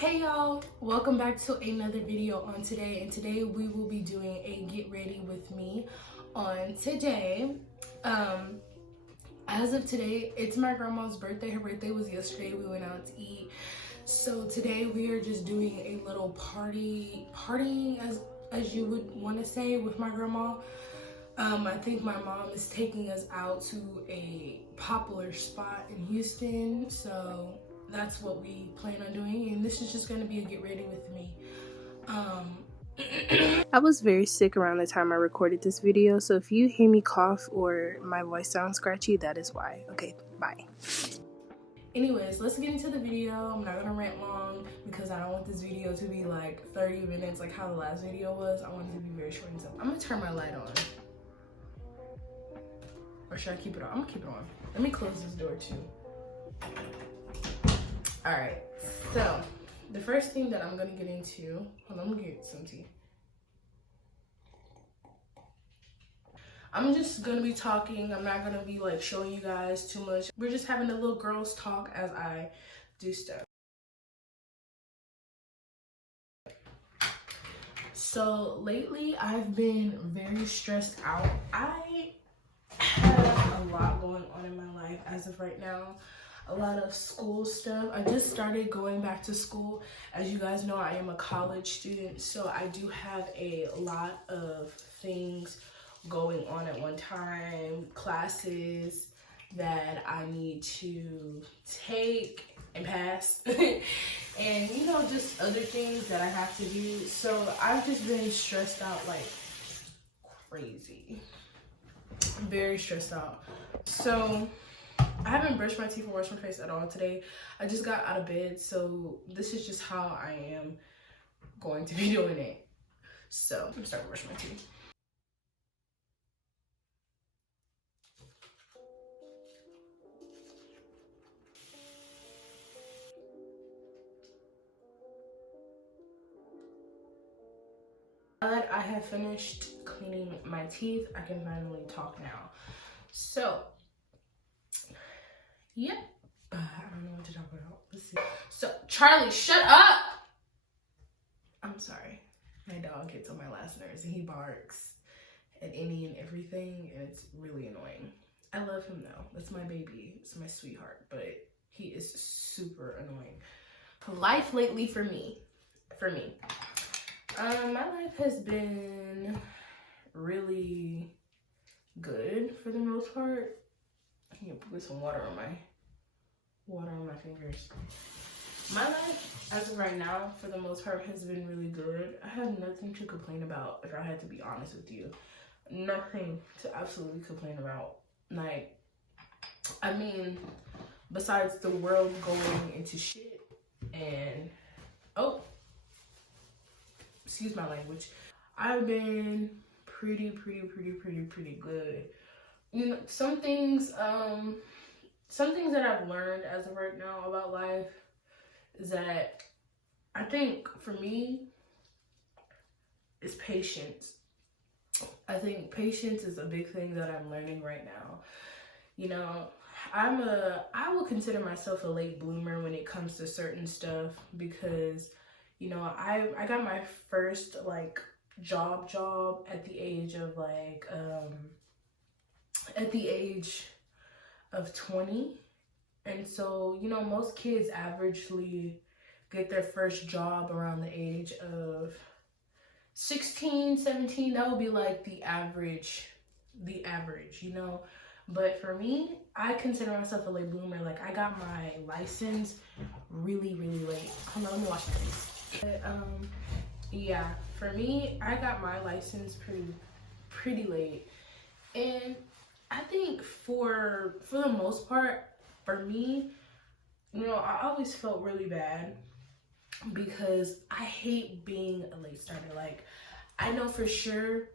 Hey y'all, welcome back to another video on today, and today we will be doing a get ready with me on today. As of today, it's my grandma's birthday. Her birthday was yesterday. We went out to eat, so today we are just doing a little partying as you would want to say with my grandma. I think my mom is taking us out to a popular spot in Houston, so that's what we plan on doing, and this is just going to be a get ready with me. I was very sick around the time I recorded this video, so if you hear me cough or my voice sounds scratchy, that is why. Okay, bye. Anyways, let's get into the video. I'm not gonna rant long because I don't want this video to be like 30 minutes like how the last video was. I want it to be very short and simple. I'm gonna turn my light on. Or should I keep it on? I'm gonna keep it on. Let me close this door too. Alright, so the first thing that I'm gonna get into, hold on, I'm gonna get some tea. I'm just gonna be talking. I'm not gonna be like showing you guys too much. We're just having a little girls talk as I do stuff. So lately I've been very stressed out. I have a lot going on in my life as of right now. A lot of school stuff. I just started going back to school. As you guys know, I am a college student, so I do have a lot of things going on at one time, classes that I need to take and pass, and you know, just other things that I have to do. So I've just been stressed out like crazy. I'm very stressed out. So I haven't brushed my teeth or washed my face at all today. I just got out of bed, so this is just how I am going to be doing it. So I'm gonna start brushing my teeth. Now that I have finished cleaning my teeth, I can finally talk now. So, yep. I don't know what to talk about. Let's see. So, Charlie, shut up! I'm sorry. My dog gets on my last nerves and he barks at any and everything, and it's really annoying. I love him though. That's my baby. It's my sweetheart, but he is super annoying. Life lately for me. My life has been really good for the most part. I can put some water on my fingers. My life, as of right now, for the most part, has been really good. I have nothing to complain about, if I had to be honest with you. Nothing to absolutely complain about. Like, I mean, besides the world going into shit and, oh, excuse my language, I've been pretty good. You know, some things that I've learned as of right now about life is that I think for me is patience. I think patience is a big thing that I'm learning right now. You know, I will consider myself a late bloomer when it comes to certain stuff, because you know, I got my first like job at the age of like at the age of 20. And so, you know, most kids averagely get their first job around the age of 16, 17. That would be like the average, you know. But for me, I consider myself a late bloomer. Like, I got my license really late. Hold on, let me wash my face. But, yeah, for me, I got my license pretty late. And I think for the most part, for me, you know, I always felt really bad because I hate being a late starter. Like, I know for sure,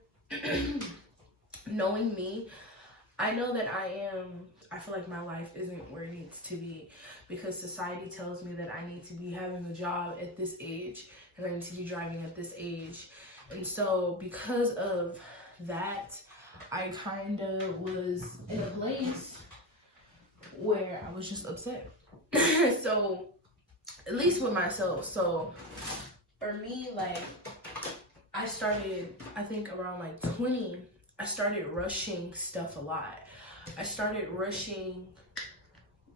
knowing me, I know that I feel like my life isn't where it needs to be, because society tells me that I need to be having a job at this age and I need to be driving at this age. And so because of that, I kind of was in a place where I was just upset. So at least with myself. So for me, like, I started, I think around like 20, I started rushing stuff a lot. I started rushing,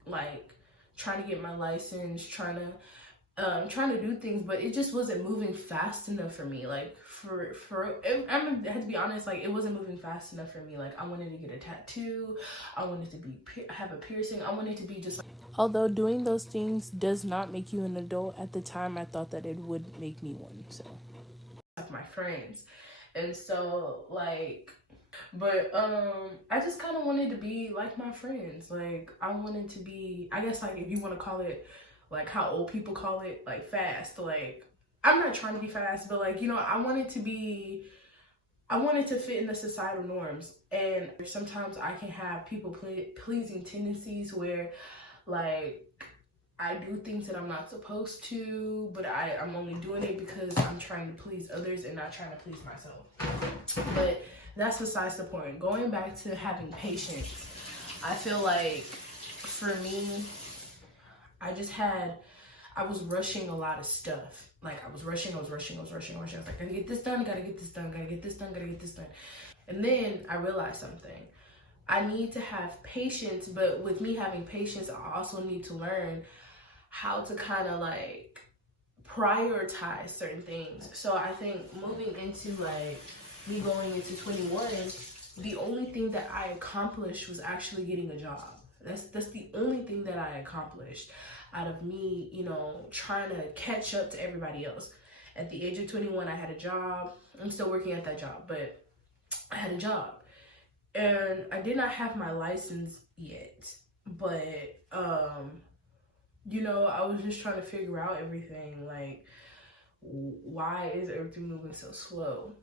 like, trying to get my license, trying to do things, but it just wasn't moving fast enough for me. Like, I had to be honest, like, it wasn't moving fast enough for me. Like, I wanted to get a tattoo, I wanted to have a piercing, I wanted to be just like. Although doing those things does not make you an adult, at the time I thought that it would make me one. So My friends. And so, like, but I just kind of wanted to be like my friends. Like, I wanted to be, I guess, like, if you want to call it like how old people call it, like, fast. Like, I'm not trying to be fast, but, like, you know, I wanted to fit in the societal norms. And sometimes I can have people pleasing tendencies where, like, I do things that I'm not supposed to, but I'm only doing it because I'm trying to please others and not trying to please myself. But that's besides the point. Going back to having patience, I feel like for me, I was rushing a lot of stuff. Like, I was rushing. I was like, gotta get this done, gotta get this done, gotta get this done, gotta get this done. And then I realized something. I need to have patience, but with me having patience, I also need to learn how to kind of, like, prioritize certain things. So I think moving into, like, me going into 21, the only thing that I accomplished was actually getting a job. That's the only thing that I accomplished out of me, you know, trying to catch up to everybody else. At the age of 21, I had a job. I'm still working at that job, but I had a job. And I did not have my license yet, but you know, I was just trying to figure out everything. Like, why is everything moving so slow?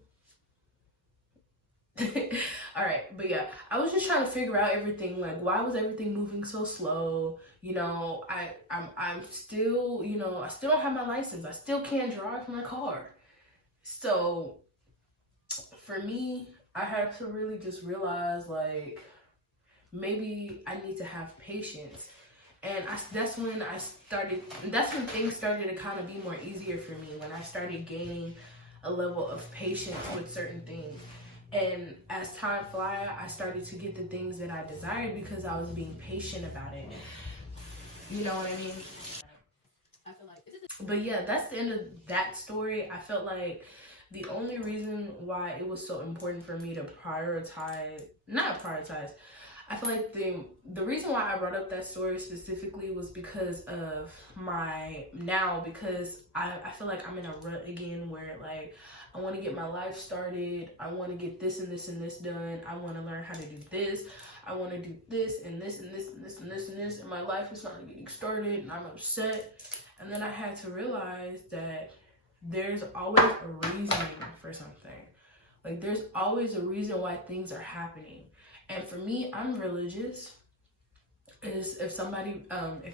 All right, but yeah, I was just trying to figure out everything. Like, why was everything moving so slow? You know, I'm still, you know, I still don't have my license. I still can't drive my car. So for me, I had to really just realize, like, maybe I need to have patience. And that's when things started to kind of be more easier for me, when I started gaining a level of patience with certain things. And as time flies, I started to get the things that I desired because I was being patient about it. You know what I mean? I feel like but yeah, that's the end of that story. I felt like the only reason why it was so important for me to I feel like the reason why I brought up that story specifically was because of because I feel like I'm in a rut again where, like, I want to get my life started. I want to get this and this and this done. I want to learn how to do this. I want to do this and this and this and this and this and this. And my life is not getting started and I'm upset. And then I had to realize that there's always a reason for something. Like, there's always a reason why things are happening. And for me, I'm religious. If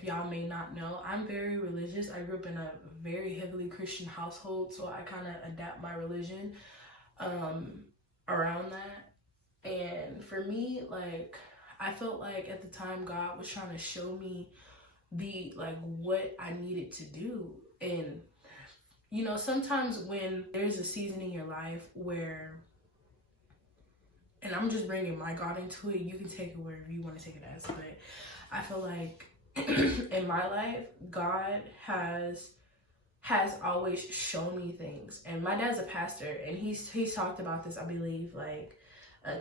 y'all may not know, I'm very religious. I grew up in a very heavily Christian household, so I kind of adapt my religion around that. And for me, like, I felt like at the time God was trying to show me what I needed to do. And, you know, sometimes when there's a season in your life where, and I'm just bringing my God into it, you can take it wherever you want to take it as, but I feel like in my life, God has always shown me things. And my dad's a pastor, and he's talked about this, I believe, like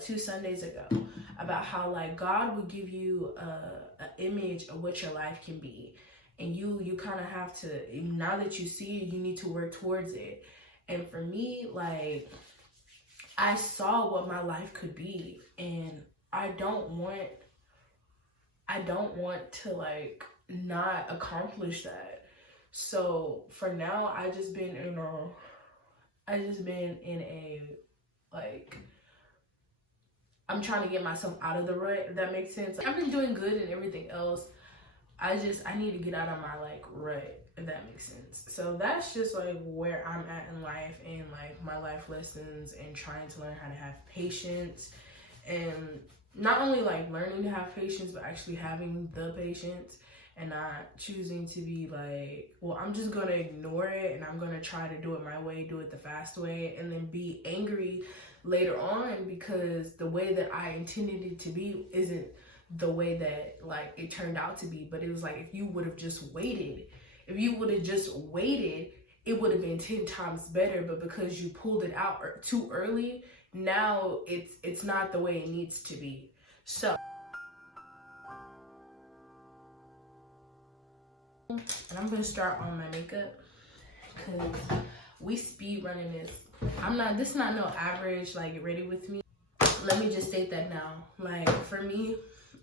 2 Sundays ago, about how, like, God will give you an image of what your life can be. And you kind of have to, now that you see it, you need to work towards it. And for me, like, I saw what my life could be, and I don't want to, like, not accomplish that. So for now, I just been in a like, I'm trying to get myself out of the rut, if that makes sense. Like, I've been doing good and everything else. I need to get out of my, like, rut, if that makes sense. So that's just, like, where I'm at in life, and, like, my life lessons, and trying to learn how to have patience, and not only, like, learning to have patience, but actually having the patience. and not choosing to be like, well, I'm just gonna ignore it and I'm gonna try to do it my way, do it the fast way, and then be angry later on because the way that I intended it to be isn't the way that like it turned out to be. But it was like, if you would have just waited, it would have been 10 times better. But because you pulled it out too early, now it's not the way it needs to be. So, and I'm gonna start on my makeup because we speed running this. This is not no average like get ready with me. Let me just state that now. Like for me,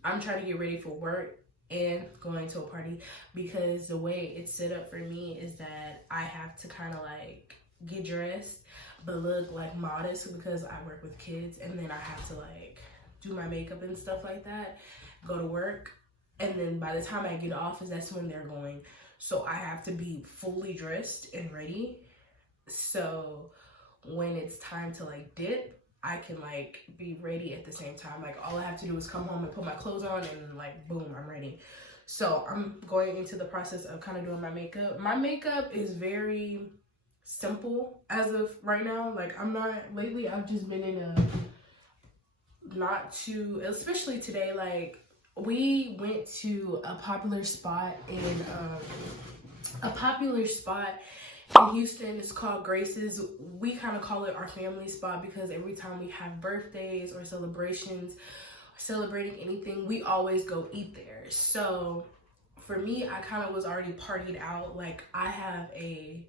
I'm trying to get ready for work and going to a party, because the way it's set up for me is that I have to kind of like get dressed but look like modest because I work with kids, and then I have to like do my makeup and stuff like that, go to work, and then by the time I get off that's when they're going. So I have to be fully dressed and ready, so when it's time to like dip, I can like be ready at the same time. Like all I have to do is come home and put my clothes on and like boom, I'm ready. So I'm going into the process of kind of doing my makeup. My makeup is very simple as of right now. Like lately I've just been in especially today, like we went to a popular spot in Houston. It's called Grace's. We kind of call it our family spot because every time we have birthdays or celebrations, or celebrating anything, we always go eat there. So for me, I kind of was already partied out. Like I have a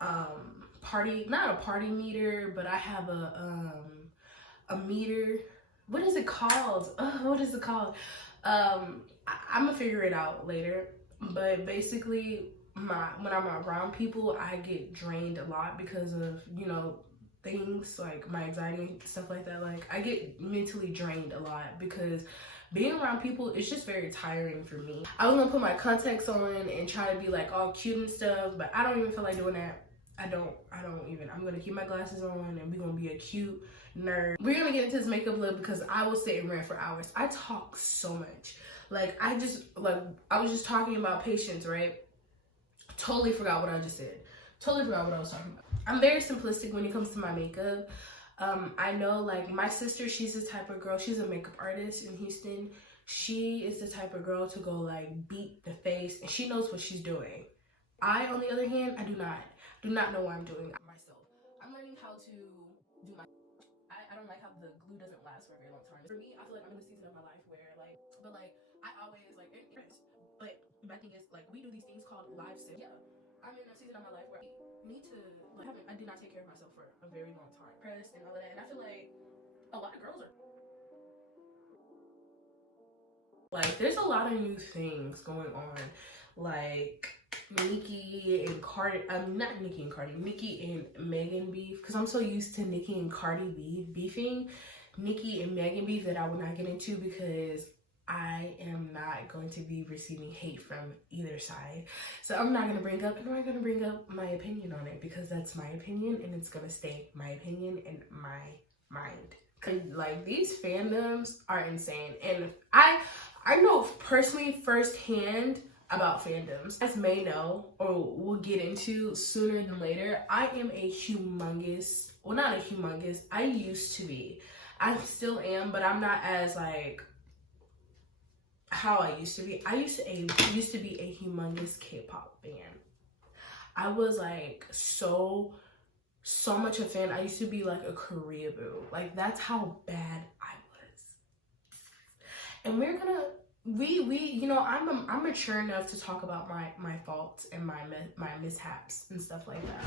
not a party meter, but I have a meter. What is it called? I'm gonna figure it out later. But basically, when I'm around people, I get drained a lot because of, things like my anxiety and stuff like that. Like I get mentally drained a lot because being around people is just very tiring for me. I was gonna put my contacts on and try to be like all cute and stuff, but I don't even feel like doing that. I'm gonna keep my glasses on and we're gonna be a cute nerd. We're gonna get into this makeup look because I will sit and rant for hours. I talk so much. Like I was just talking about patience, right? Totally forgot what I just said. Totally forgot what I was talking about. I'm very simplistic when it comes to my makeup. I know like my sister, she's the type of girl, she's a makeup artist in Houston. She is the type of girl to go like beat the face, and she knows what she's doing. I, on the other hand, I do not know what I'm doing myself. I'm learning how to do my, I don't like how the glue doesn't last for a very long time. For me, I feel like I'm in the season of my life where I always like, but my thing is like, we do these things called live sales. Yeah, I'm in a season of my life where I need to, like, I did not take care of myself for a very long time. Pressed and all of that, and I feel like a lot of girls are, like, there's a lot of new things going on. Like, Nicki and Cardi, not Nicki and Cardi, Nicki and Megan beef, because I'm so used to Nicki and Cardi B beefing. Nicki and Megan beef that I will not get into because I am not going to be receiving hate from either side. So I'm not going to bring up my opinion on it because that's my opinion and it's going to stay my opinion in my mind. Like, these fandoms are insane. And I know personally firsthand about fandoms. As may know, or we'll get into sooner than later, I am a humongous, well, not a humongous, I used to be. I still am, but I'm not as like how I used to be. I used to be a humongous K-pop fan. I was like so much a fan. I used to be like a Korea boo. Like, that's how bad I was. And we're gonna I'm mature enough to talk about my faults and my mishaps and stuff like that.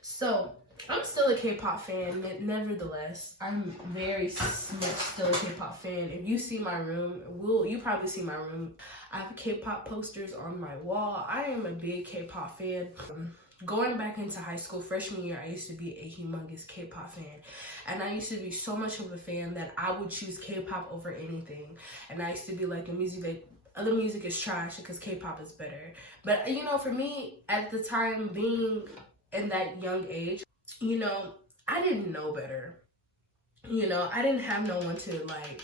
So I'm still a K-pop fan, nevertheless. I'm very much still a K-pop fan. If you see my room, you probably see my room. I have K-pop posters on my wall. I am a big K-pop fan. Going back into high school, freshman year, I used to be a humongous K-pop fan. And I used to be so much of a fan that I would choose K-pop over anything. And I used to be like, other music is trash because K-pop is better. But, for me, at the time, being in that young age, I didn't know better. I didn't have no one to, like,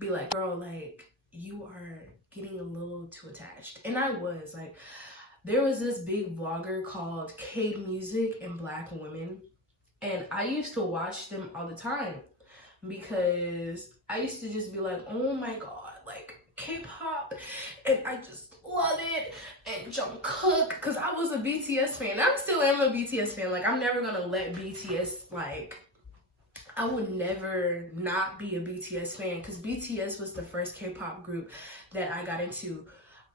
be like, girl, like, you are getting a little too attached. And I was like, there was this big vlogger called K Music and Black Women, and I used to watch them all the time because I used to just be like, oh my god, like K-pop, and I just love it. And Jungkook, because I was a BTS fan. I still am a BTS fan. Like, I'm never gonna let BTS, like, I would never not be a BTS fan, because BTS was the first K-pop group that I got into.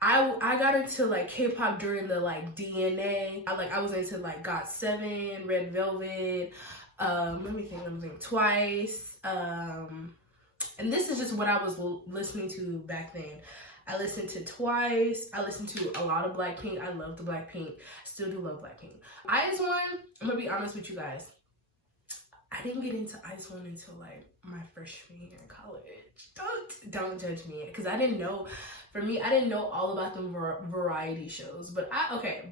I got into like K-pop during the like DNA. I was into like GOT7, Red Velvet, let me think, Twice, and this is just what I was listening to back then. I listened to Twice. I listened to a lot of Blackpink. I love the Blackpink. Still do love Blackpink. IZ*ONE, I'm gonna be honest with you guys. I didn't get into IZ*ONE until like my freshman year in college. Don't judge me, because I didn't know. For me, I didn't know all about them variety shows. But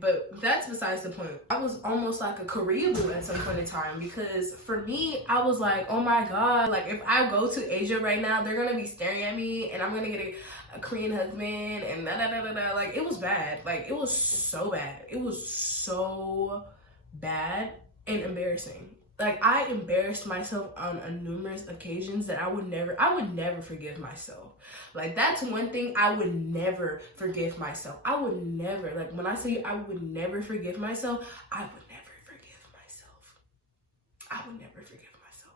but that's besides the point. I was almost like a Korea boo at some point in time, because for me, I was like, oh my god, like if I go to Asia right now, they're gonna be staring at me, and I'm gonna get a Korean husband, and da. Like, it was bad. Like, it was so bad. It was so bad and embarrassing. Like, I embarrassed myself on numerous occasions that I would never forgive myself. Like, that's one thing I would never forgive myself. I would never, like, when I say I would never forgive myself, I would never forgive myself. I would never forgive myself.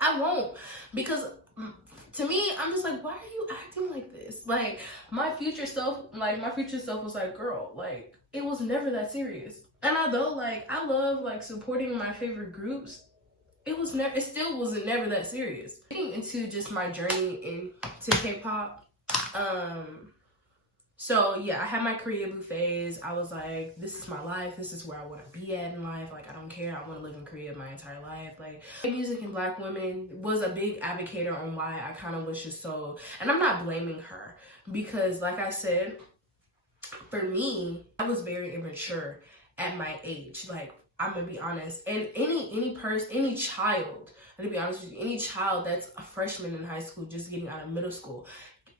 I won't, because to me, I'm just like, why are you acting like this? Like, my future self was like, girl, like, it was never that serious. And although, like, I love, like, supporting my favorite groups, it still wasn't never that serious. Getting into just my journey into K-pop, so yeah, I had my Korea blue phase. I was like, this is my life. This is where I want to be at in life. Like, I don't care. I want to live in Korea my entire life. Like, Music and Black Women was a big advocate on why I kind of was just so, and I'm not blaming her, because like I said, for me, I was very immature at my age. Like, I'm gonna be honest, and any child, to be honest with you, any child that's a freshman in high school, just getting out of middle school,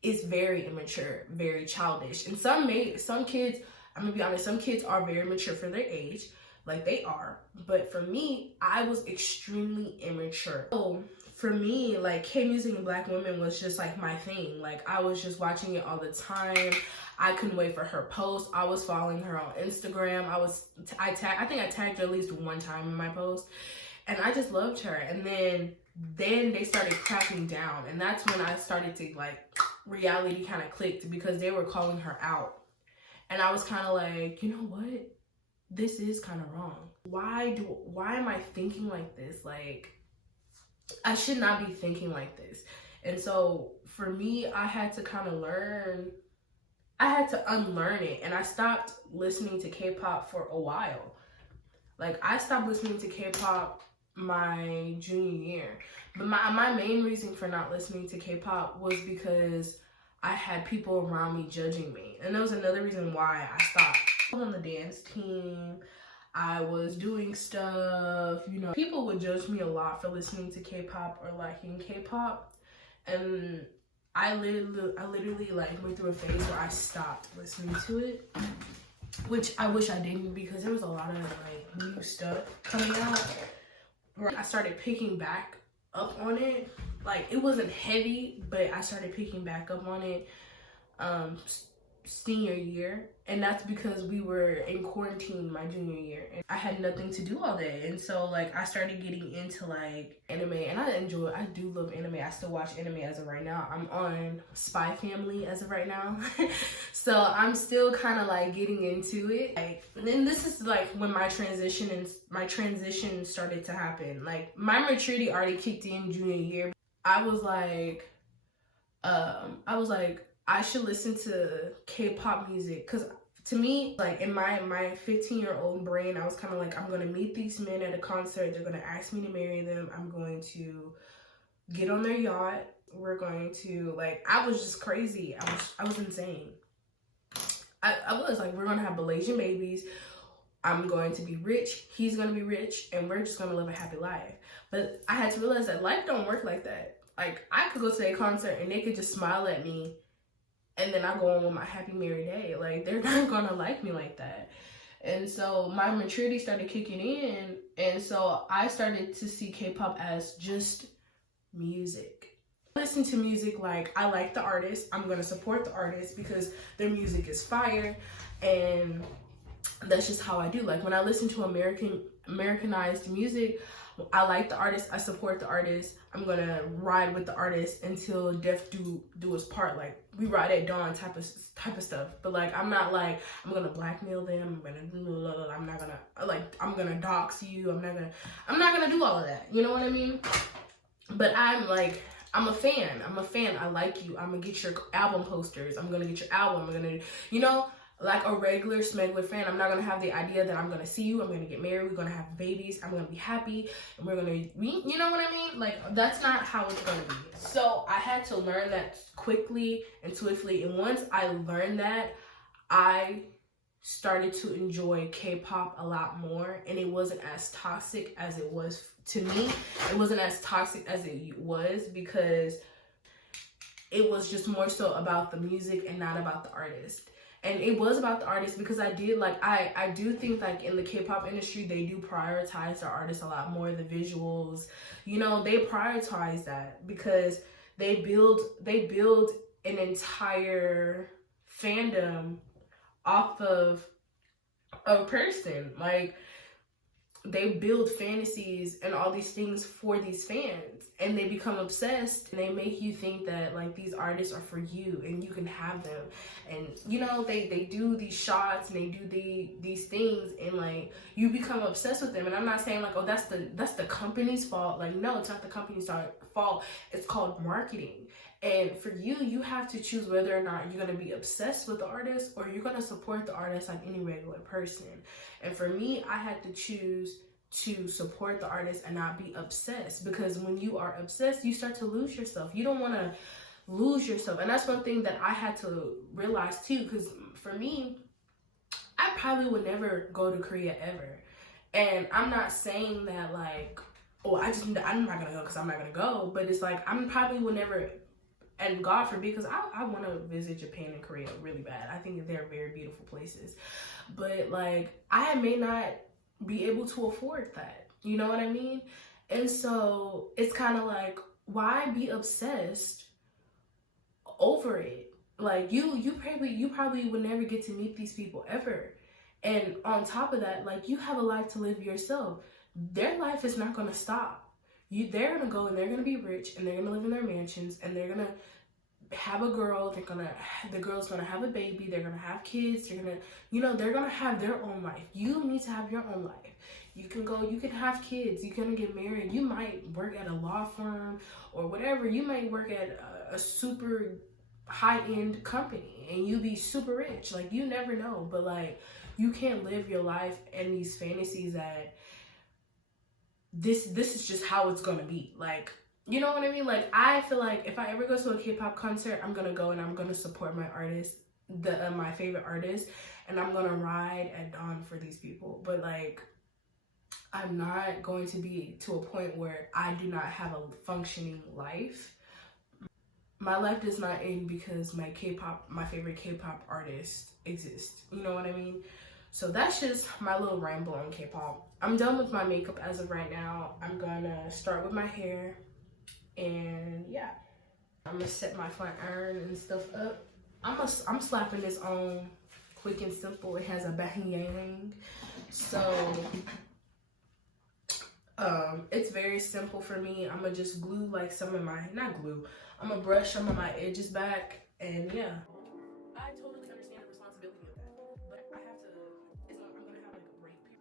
is very immature, very childish. And some kids, I'm gonna be honest, some kids are very mature for their age, like they are. But for me, I was extremely immature. So for me, like, K Music and Black Women was just like my thing. Like, I was just watching it all the time. I couldn't wait for her post. I was following her on Instagram. I think I tagged her at least one time in my post, and I just loved her. And then they started cracking down, and that's when I started to, like, reality kind of clicked, because they were calling her out, and I was kind of like, you know what? This is kind of wrong. Why am I thinking like this? Like, I should not be thinking like this. And so for me, I had to kind of unlearn it, and I stopped listening to K-pop for a while. Like, I stopped listening to K-pop my junior year. But my main reason for not listening to K-pop was because I had people around me judging me. And that was another reason why I stopped. I was on the dance team. I was doing stuff, you know. People would judge me a lot for listening to K-pop or liking K-pop. And I literally like went through a phase where I stopped listening to it, which I wish I didn't, because there was a lot of like new stuff coming out. I started picking back up on it. Like, it wasn't heavy, but I started picking back up on it senior year, and that's because we were in quarantine my junior year, and I had nothing to do all day. And so, like, I started getting into like anime, and I do love anime. I still watch anime as of right now. I'm on Spy Family as of right now. So I'm still kind of like getting into it. Like, and then this is like when my transition started to happen. Like, my maturity already kicked in junior year. I was like I should listen to K-pop music, because to me, like, in my 15-year-old brain, I was kind of like, I'm going to meet these men at a concert. They're going to ask me to marry them. I'm going to get on their yacht. We're going to, like, I was just crazy. I was insane. I was like, we're going to have Malaysian babies. I'm going to be rich. He's going to be rich. And we're just going to live a happy life. But I had to realize that life don't work like that. Like, I could go to a concert and they could just smile at me and then I go on with my happy merry day. Like, they're not gonna like me like that. And so my maturity started kicking in, and so I started to see K-pop as just music. I listen to music like I like the artist, I'm gonna support the artist because their music is fire, and that's just how I do. Like, when I listen to Americanized music, I like the artist, I support the artist, I'm gonna ride with the artist until death do us part. Like, we ride at dawn type of stuff. But like, I'm not like, I'm gonna blackmail them, I'm not gonna, like, I'm gonna dox you, I'm not gonna do all of that, you know what I mean? But I'm a fan, I like you, I'm gonna get your album posters, I'm gonna get your album, I'm gonna, you know, like a regular smuggler fan. I'm not gonna have the idea that I'm gonna see you, I'm gonna get married, we're gonna have babies, I'm gonna be happy, and we're gonna meet, you know what I mean? Like, that's not how it's gonna be. So I had to learn that quickly and swiftly, and once I learned that, I started to enjoy K-pop a lot more, and it wasn't as toxic as it was to me. It wasn't as toxic as it was because it was just more so about the music and not about the artist. And it was about the artist because I did like, I do think like in the K-pop industry, they do prioritize their artists a lot more, the visuals, you know, they prioritize that because they build an entire fandom off of a person. Like, they build fantasies and all these things for these fans, and they become obsessed, and they make you think that like these artists are for you and you can have them. And you know, they do these shots and they do these things, and like you become obsessed with them. And I'm not saying like, oh, that's the company's fault. Like, no, it's not the company's fault. It's called marketing. And for you, you have to choose whether or not you're going to be obsessed with the artist or you're going to support the artist like any regular person. And for me, I had to choose to support the artist and not be obsessed, because when you are obsessed, you start to lose yourself. You don't want to lose yourself. And that's one thing that I had to realize too, because for me, I probably would never go to Korea ever. And I'm not saying that like, oh, I'm not going to go because I'm not going to go. But it's like, I'm probably would never. And God forbid, because I want to visit Japan and Korea really bad. I think they're very beautiful places. But like, I may not be able to afford that. You know what I mean? And so it's kind of like, why be obsessed over it? Like, you probably would never get to meet these people ever. And on top of that, like, you have a life to live yourself. Their life is not going to stop. They're gonna go and they're gonna be rich and they're gonna live in their mansions and they're gonna have a girl. The girl's gonna have a baby. They're gonna have kids. They're gonna have their own life. You need to have your own life. You can have kids. You're gonna get married. You might work at a law firm or whatever. You might work at a super high-end company and you be super rich. Like, you never know. But like, you can't live your life in these fantasies that this is just how it's gonna be. Like, you know what I mean? Like, I feel like if I ever go to a K-pop concert, I'm gonna go and I'm gonna support my artist, my favorite artist, and I'm gonna ride at dawn for these people. But like, I'm not going to be to a point where I do not have a functioning life. My life does not end because my favorite K-pop artist exists. You know what I mean? So that's just my little ramble on K-pop. I'm done with my makeup as of right now. I'm gonna start with my hair, and yeah, I'm gonna set my front iron and stuff up. I'm slapping this on quick and simple. It has a bang yang, so it's very simple for me. I'm gonna just glue like I'm gonna brush some of my edges back, and yeah. I totally understand the responsibility of that, but I'm gonna have like a break period.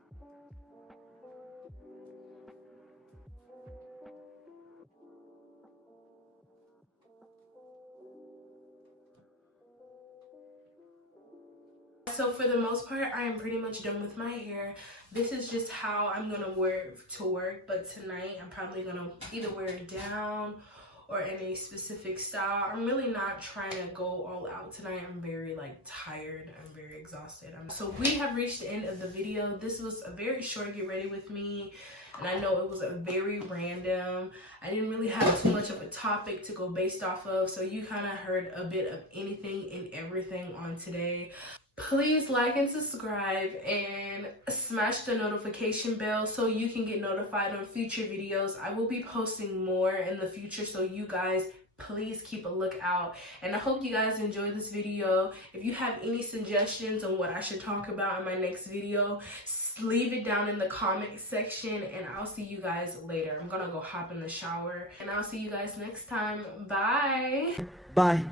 So for the most part, I am pretty much done with my hair. This is just how I'm gonna wear it to work, but tonight I'm probably gonna either wear it down or any specific style. I'm really not trying to go all out tonight. I'm very like tired. I'm very exhausted. So we have reached the end of the video. This was a very short get ready with me. And I know it was a very random. I didn't really have too much of a topic to go based off of. So you kind of heard a bit of anything and everything on today. Please like and subscribe and smash the notification bell so you can get notified on future videos. I will be posting more in the future, so you guys please keep a lookout. And I hope you guys enjoyed this video. If you have any suggestions on what I should talk about in my next video, leave it down in the comment section, and I'll see you guys later. I'm gonna go hop in the shower, and I'll see you guys next time. Bye. Bye.